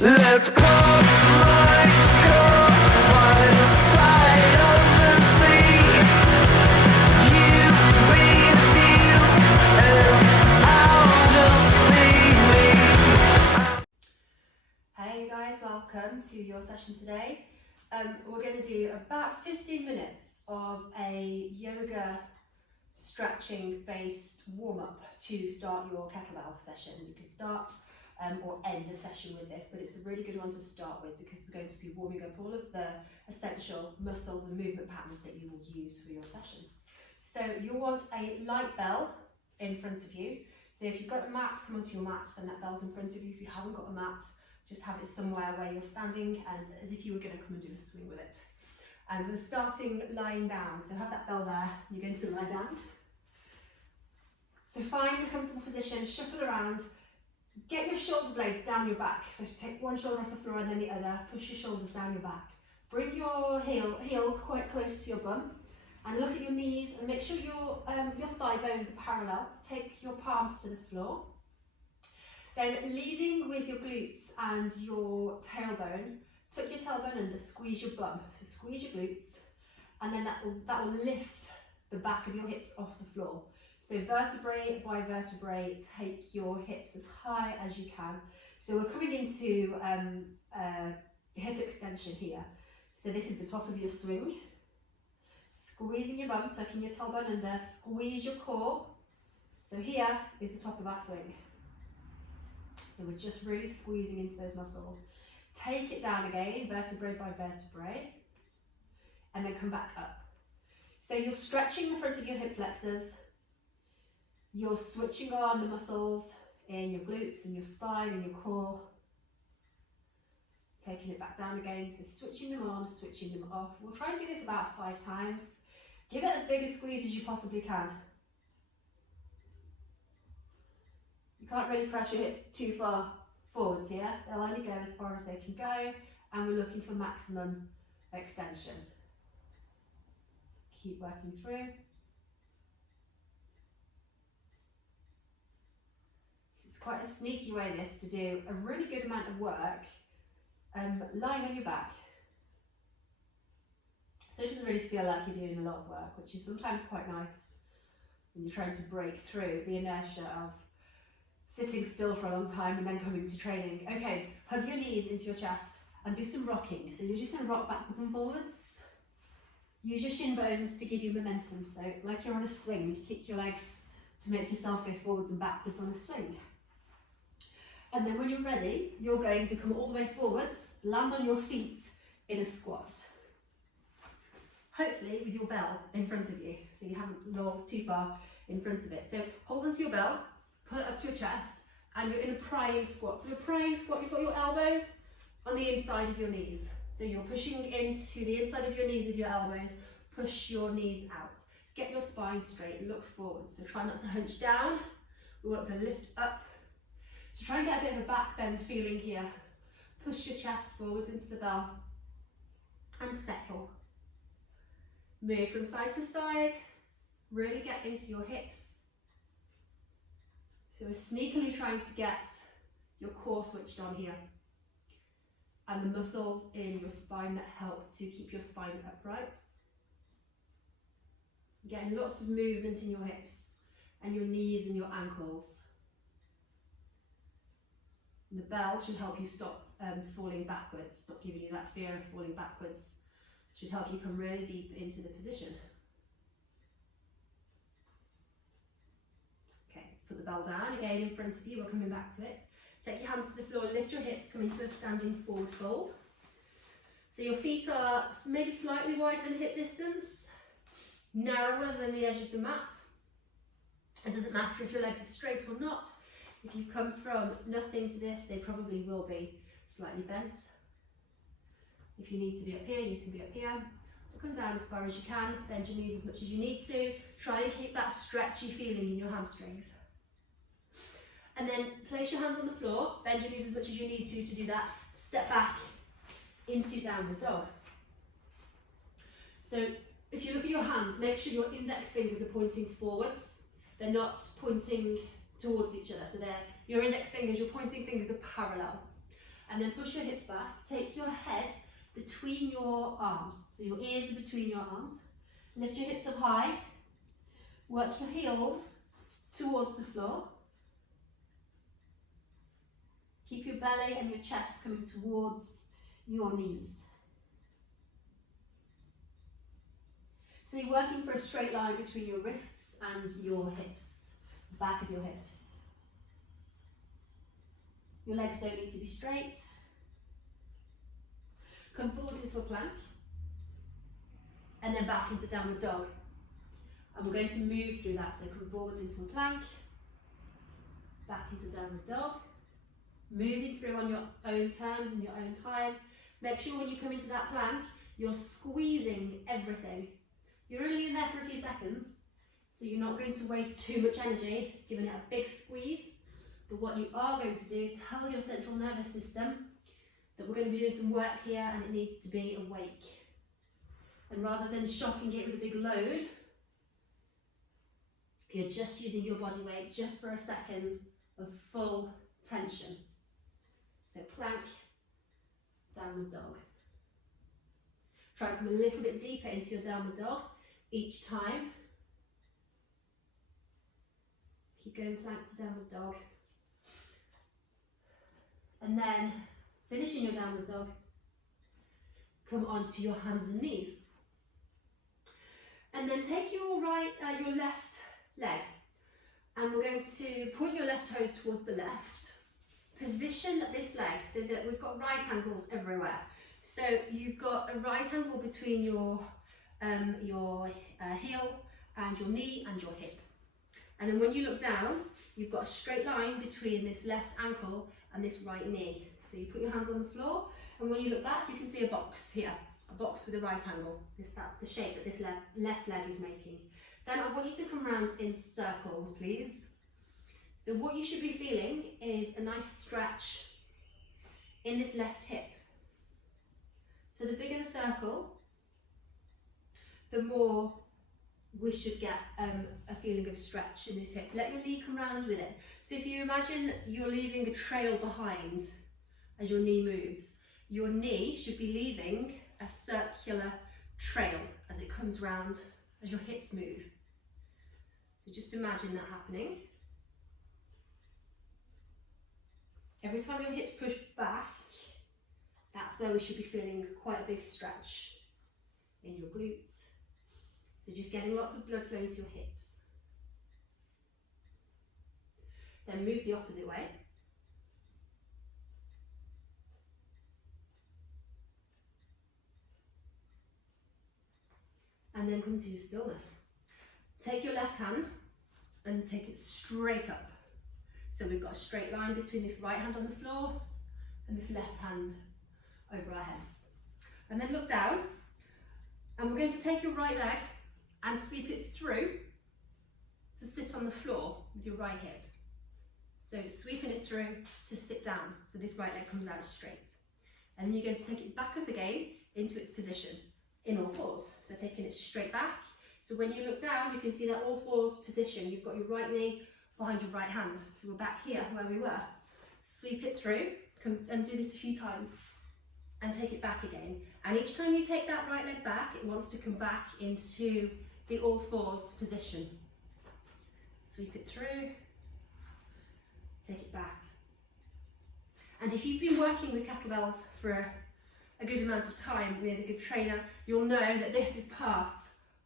Let's put my car by the side of the sea. You be you, and I'll just be me. Hey guys, welcome to your session today. We're going to do about 15 minutes of a yoga stretching based warm-up to start your kettlebell session. You can start or end a session with this, but it's a really good one to start with because we're going to be warming up all of the essential muscles and movement patterns that you will use for your session. So you'll want a light bell in front of you. So if you've got a mat, come onto your mat, and that bell's in front of you. If you haven't got a mat, just have it somewhere where you're standing and as if you were going to come and do a swing with it. And we're starting lying down, so have that bell there, you're going to lie down. So find a comfortable position, shuffle around, get your shoulder blades down your back. So take one shoulder off the floor and then the other, push your shoulders down your back. Bring your heels quite close to your bum and look at your knees and make sure your thigh bones are parallel. Take your palms to the floor. Then leading with your glutes and your tailbone, tuck your tailbone under, squeeze your bum. So squeeze your glutes and then that will lift the back of your hips off the floor. So vertebrae by vertebrae, take your hips as high as you can. So we're coming into hip extension here. So this is the top of your swing. Squeezing your bum, tucking your tailbone under, squeeze your core. So here is the top of our swing. So we're just really squeezing into those muscles. Take it down again, vertebrae by vertebrae, and then come back up. So you're stretching the front of your hip flexors. You're switching on the muscles in your glutes and your spine and your core. Taking it back down again, so switching them on, switching them off. We'll try and do this about 5 times. Give it as big a squeeze as you possibly can. You can't really press your hips too far forwards here. They'll only go as far as they can go, and we're looking for maximum extension. Keep working through. It's quite a sneaky way this to do a really good amount of work lying on your back. So it doesn't really feel like you're doing a lot of work, which is sometimes quite nice when you're trying to break through the inertia of sitting still for a long time and then coming to training. Okay, hug your knees into your chest and do some rocking. So you're just going to rock backwards and forwards. Use your shin bones to give you momentum. So like you're on a swing, kick your legs to make yourself go forwards and backwards on a swing. And then when you're ready, you're going to come all the way forwards, land on your feet in a squat. Hopefully with your bell in front of you, so you haven't rolled too far in front of it. So hold onto your bell, pull it up to your chest, and you're in a prying squat. So a prying squat, you've got your elbows on the inside of your knees. So you're pushing into the inside of your knees with your elbows, push your knees out. Get your spine straight, look forward. So try not to hunch down. We want to lift up. So try and get a bit of a back bend feeling here. Push your chest forwards into the bell and settle. Move from side to side. Really get into your hips. So we're sneakily trying to get your core switched on here. And the muscles in your spine that help to keep your spine upright. Getting lots of movement in your hips and your knees and your ankles. And the bell should help you stop falling backwards, stop giving you that fear of falling backwards. Should help you come really deep into the position. Okay, let's put the bell down again in front of you. We're coming back to it. Take your hands to the floor, lift your hips, come into a standing forward fold. So your feet are maybe slightly wider than hip distance, narrower than the edge of the mat. It doesn't matter if your legs are straight or not. If you come from nothing to this, they probably will be slightly bent. If you need to be up here, you can be up here. Or come down as far as you can, bend your knees as much as you need to. Try and keep that stretchy feeling in your hamstrings. And then place your hands on the floor, bend your knees as much as you need to do that. Step back into downward dog. So if you look at your hands, make sure your index fingers are pointing forwards. They're not pointing towards each other. So your index fingers, your pointing fingers are parallel. And then push your hips back. Take your head between your arms. So your ears are between your arms. Lift your hips up high. Work your heels towards the floor. Keep your belly and your chest coming towards your knees. So you're working for a straight line between your wrists and your hips, the back of your hips. Your legs don't need to be straight. Come forward into a plank and then back into downward dog. And we're going to move through that. So come forwards into a plank, back into downward dog, moving through on your own terms and your own time. Make sure when you come into that plank, you're squeezing everything. You're only in there for a few seconds, so you're not going to waste too much energy giving it a big squeeze. But what you are going to do is tell your central nervous system that we're going to be doing some work here and it needs to be awake. And rather than shocking it with a big load, you're just using your body weight just for a second of full tension. So plank, downward dog. Try and come a little bit deeper into your downward dog each time. Keep going plank to downward dog. And then finishing your downward dog, come onto your hands and knees. And then take your left leg, and we're going to point your left toes towards the left. Position this leg so that we've got right angles everywhere. So you've got a right angle between your heel and your knee and your hip. And then when you look down, you've got a straight line between this left ankle and this right knee. So you put your hands on the floor, and when you look back, you can see a box here, a box with a right angle. That's the shape that this left leg is making. Then I want you to come round in circles, please. So what you should be feeling is a nice stretch in this left hip. So the bigger the circle, the more we should get a feeling of stretch in this hip. Let your knee come round with it. So if you imagine you're leaving a trail behind as your knee moves, your knee should be leaving a circular trail as it comes round as your hips move. So just imagine that happening. Every time your hips push back, that's where we should be feeling quite a big stretch in your glutes. So just getting lots of blood flowing to your hips. Then move the opposite way. And then come to stillness. Take your left hand and take it straight up. So we've got a straight line between this right hand on the floor and this left hand over our heads. And then look down, and we're going to take your right leg and sweep it through to sit on the floor with your right hip. So sweeping it through to sit down, so this right leg comes out straight. And then you're going to take it back up again into its position in all fours. So taking it straight back. So when you look down, you can see that all fours position. You've got your right knee behind your right hand. So we're back here where we were. Sweep it through, come and do this a few times. And take it back again. And each time you take that right leg back, it wants to come back into the all fours position. Sweep it through, take it back. And if you've been working with kettlebells for a good amount of time with a good trainer, you'll know that this is part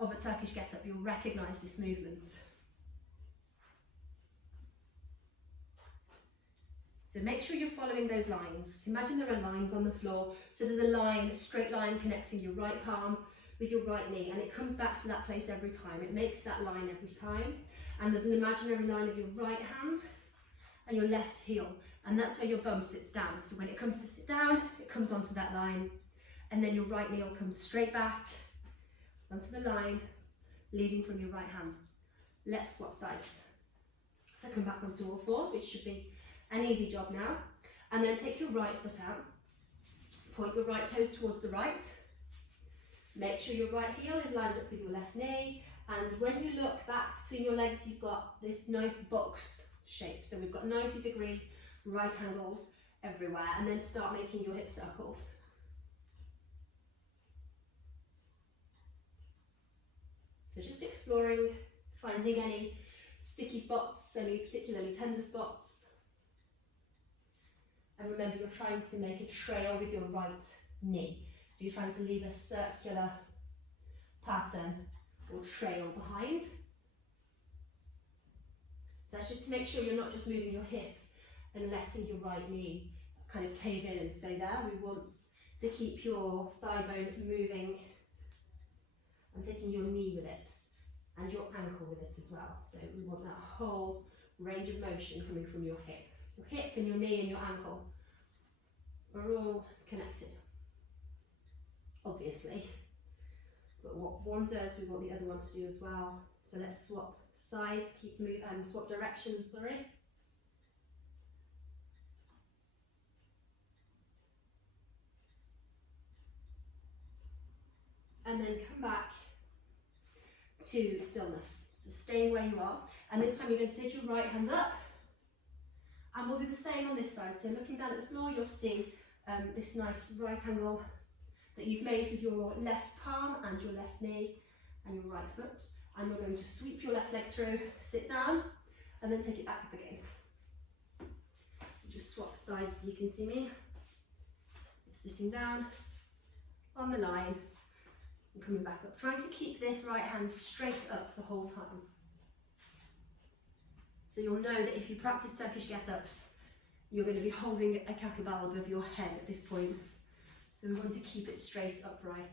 of a Turkish get-up. You'll recognise this movement. So make sure you're following those lines. Imagine there are lines on the floor. So there's a line, a straight line connecting your right palm with your right knee, and it comes back to that place every time. It makes that line every time. And there's an imaginary line of your right hand and your left heel, and that's where your bum sits down. So when it comes to sit down, it comes onto that line, and then your right knee will come straight back onto the line, leading from your right hand. Let's swap sides. So come back onto all fours, which should be an easy job now. And then take your right foot out, point your right toes towards the right, make sure your right heel is lined up with your left knee, and when you look back between your legs, you've got this nice box shape. So we've got 90-degree right angles everywhere, and then start making your hip circles. So just exploring, finding any sticky spots, any particularly tender spots. And remember, you're trying to make a trail with your right knee. So you're trying to leave a circular pattern or trail behind. So that's just to make sure you're not just moving your hip and letting your right knee kind of cave in and stay there. We want to keep your thigh bone moving and taking your knee with it and your ankle with it as well. So we want that whole range of motion coming from your hip. Your hip and your knee and your ankle are all connected, obviously. But what one does, we want the other one to do as well. So let's swap sides, swap directions, sorry. And then come back to stillness. So staying where you are. And this time you're going to take your right hand up. And we'll do the same on this side. So looking down at the floor, you'll see this nice right angle that you've made with your left palm and your left knee and your right foot. And we're going to sweep your left leg through, sit down, and then take it back up again. So just swap sides so you can see me. Sitting down on the line and coming back up. Trying to keep this right hand straight up the whole time. So you'll know that if you practice Turkish get-ups, you're going to be holding a kettlebell above your head at this point. So we want to keep it straight upright.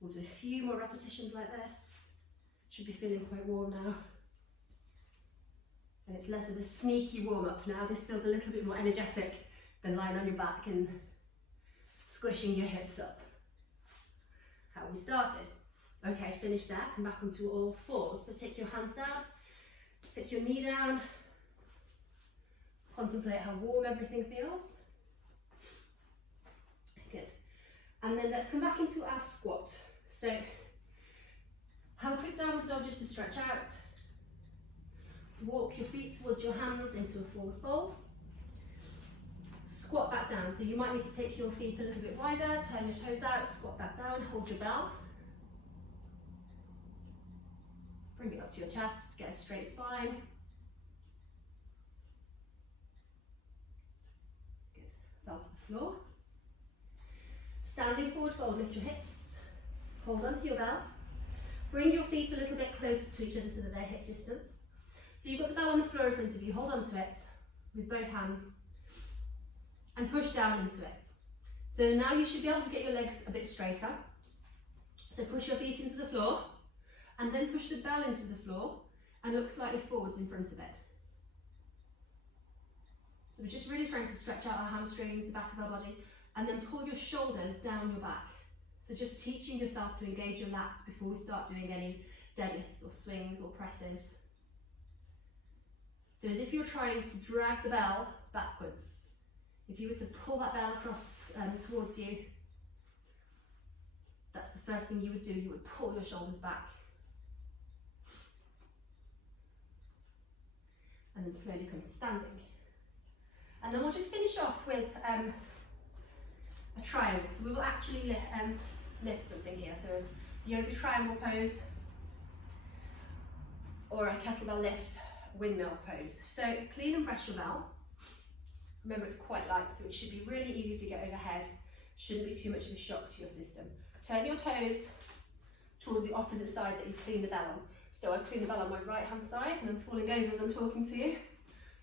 We'll do a few more repetitions like this. Should be feeling quite warm now. And it's less of a sneaky warm-up now. This feels a little bit more energetic than lying on your back and squishing your hips up. How we started. Okay, finish there, come back onto all fours. So take your hands down, take your knee down, contemplate how warm everything feels. Good. And then let's come back into our squat. So have a quick downward dog just to stretch out. Walk your feet towards your hands into a forward fold. Squat back down. So you might need to take your feet a little bit wider, turn your toes out, squat back down, hold your bell. Bring it up to your chest, get a straight spine. Good. Bell to the floor. Standing forward fold, lift your hips. Hold onto your bell. Bring your feet a little bit closer to each other so that they're hip distance. So you've got the bell on the floor in front of you, hold onto it with both hands and push down into it. So now you should be able to get your legs a bit straighter. So push your feet into the floor and then push the bell into the floor and look slightly forwards in front of it. So we're just really trying to stretch out our hamstrings, the back of our body, and then pull your shoulders down your back. So just teaching yourself to engage your lats before we start doing any deadlifts or swings or presses. So as if you're trying to drag the bell backwards. If you were to pull that bell across towards you, that's the first thing you would do. You would pull your shoulders back. And then slowly come to standing. And then we'll just finish off with a triangle. So we will actually lift something here. So a yoga triangle pose or a kettlebell lift windmill pose. So clean and press your bell. Remember, it's quite light, so it should be really easy to get overhead. Shouldn't be too much of a shock to your system. Turn your toes towards the opposite side that you've cleaned the bell on. So I've cleaned the bell on my right hand side and I'm falling over as I'm talking to you.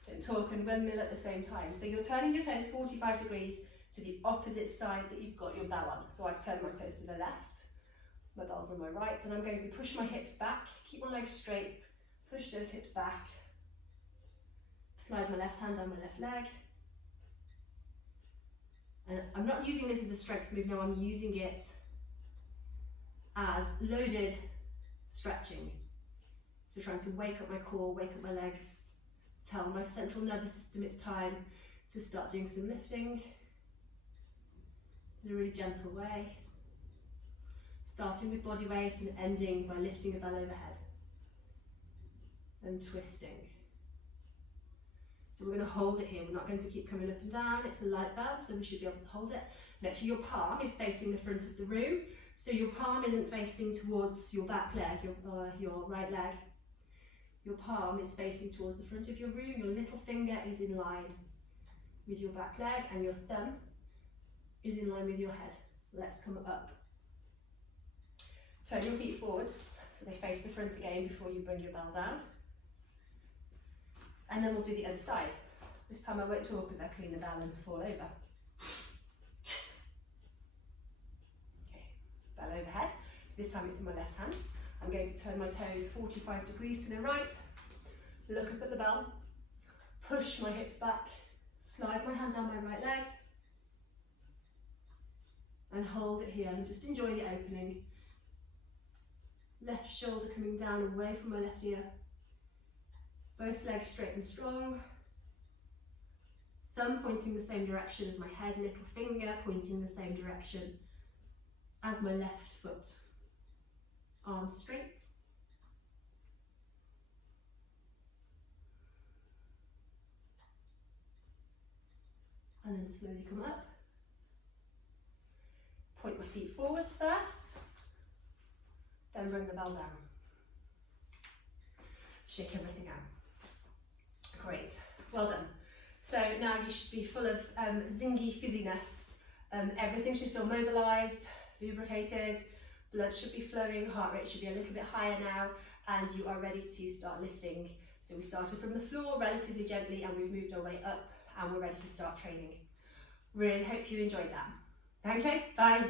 Don't talk and windmill at the same time. So you're turning your toes 45 degrees to the opposite side that you've got your bell on. So I've turned my toes to the left, my bell's on my right, and I'm going to push my hips back, keep my legs straight, push those hips back, slide my left hand down my left leg. And I'm not using this as a strength move, no, I'm using it as loaded stretching. So trying to wake up my core, wake up my legs, tell my central nervous system it's time to start doing some lifting in a really gentle way. starting with body weight and ending by lifting a bell overhead and twisting. So we're going to hold it here. We're not going to keep coming up and down. It's a light bell, so we should be able to hold it. Make sure your palm is facing the front of the room. So your palm isn't facing towards your back leg, your right leg. Your palm is facing towards the front of your room. Your little finger is in line with your back leg and your thumb is in line with your head. Let's come up. Turn your feet forwards so they face the front again before you bring your bell down. And then we'll do the other side. This time I won't talk as I clean the bell and fall over. Okay, bell overhead. So this time it's in my left hand. I'm going to turn my toes 45 degrees to the right, look up at the bell, push my hips back, slide my hand down my right leg, and hold it here, and just enjoy the opening. Left shoulder coming down away from my left ear. Both legs straight and strong. Thumb pointing the same direction as my head, little finger pointing the same direction as my left foot. Arms straight. And then slowly come up. Point my feet forwards first, then bring the bell down. Shake everything out. Great, well done. So now you should be full of zingy fizziness. Everything should feel mobilised, lubricated, blood should be flowing, heart rate should be a little bit higher now, and you are ready to start lifting. So we started from the floor relatively gently and we've moved our way up and we're ready to start training. Really hope you enjoyed that. Okay, bye.